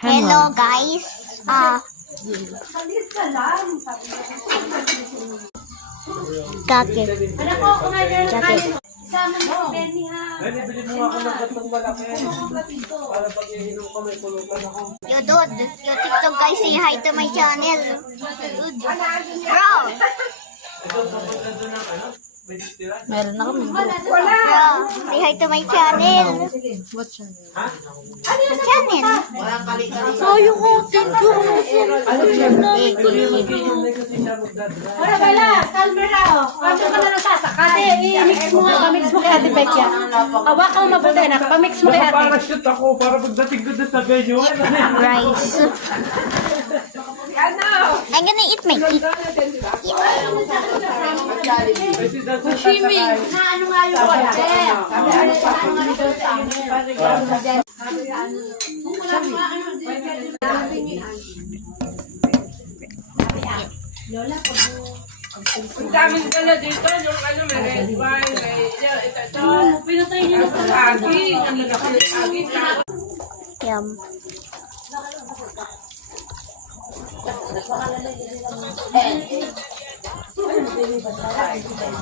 Hello guys. Kake. Kake. Sama mo si Benny ha. Bili mo ako ng gatong malaki. Para pag ihinom ko may pulutan ako. Yo dude, yo TikTok guys, say hi to my channel. Dude. Bro. Meron ako. Bro, say hi to my channel. What channel? Channel. Sayang ko. Thank you. Wala pala, Salmer na o. Kanto ka na lang sasakate. I-mix mo nga, pamix mo kay Ate Becca. Hawakan mo mabuti na, pamix mo kay Ate. Para-shoot ako para pagdating ko doon sa venue. Rice. I'm gonna eat my cake. Swimming. Na ano nga yung konti. Ano nga nito sa amin. Lola, Ang daming pala dito, yung ano, may red wine, may ito. pinatay niyo na sa Aging, ang lalaki ng aging. Yum.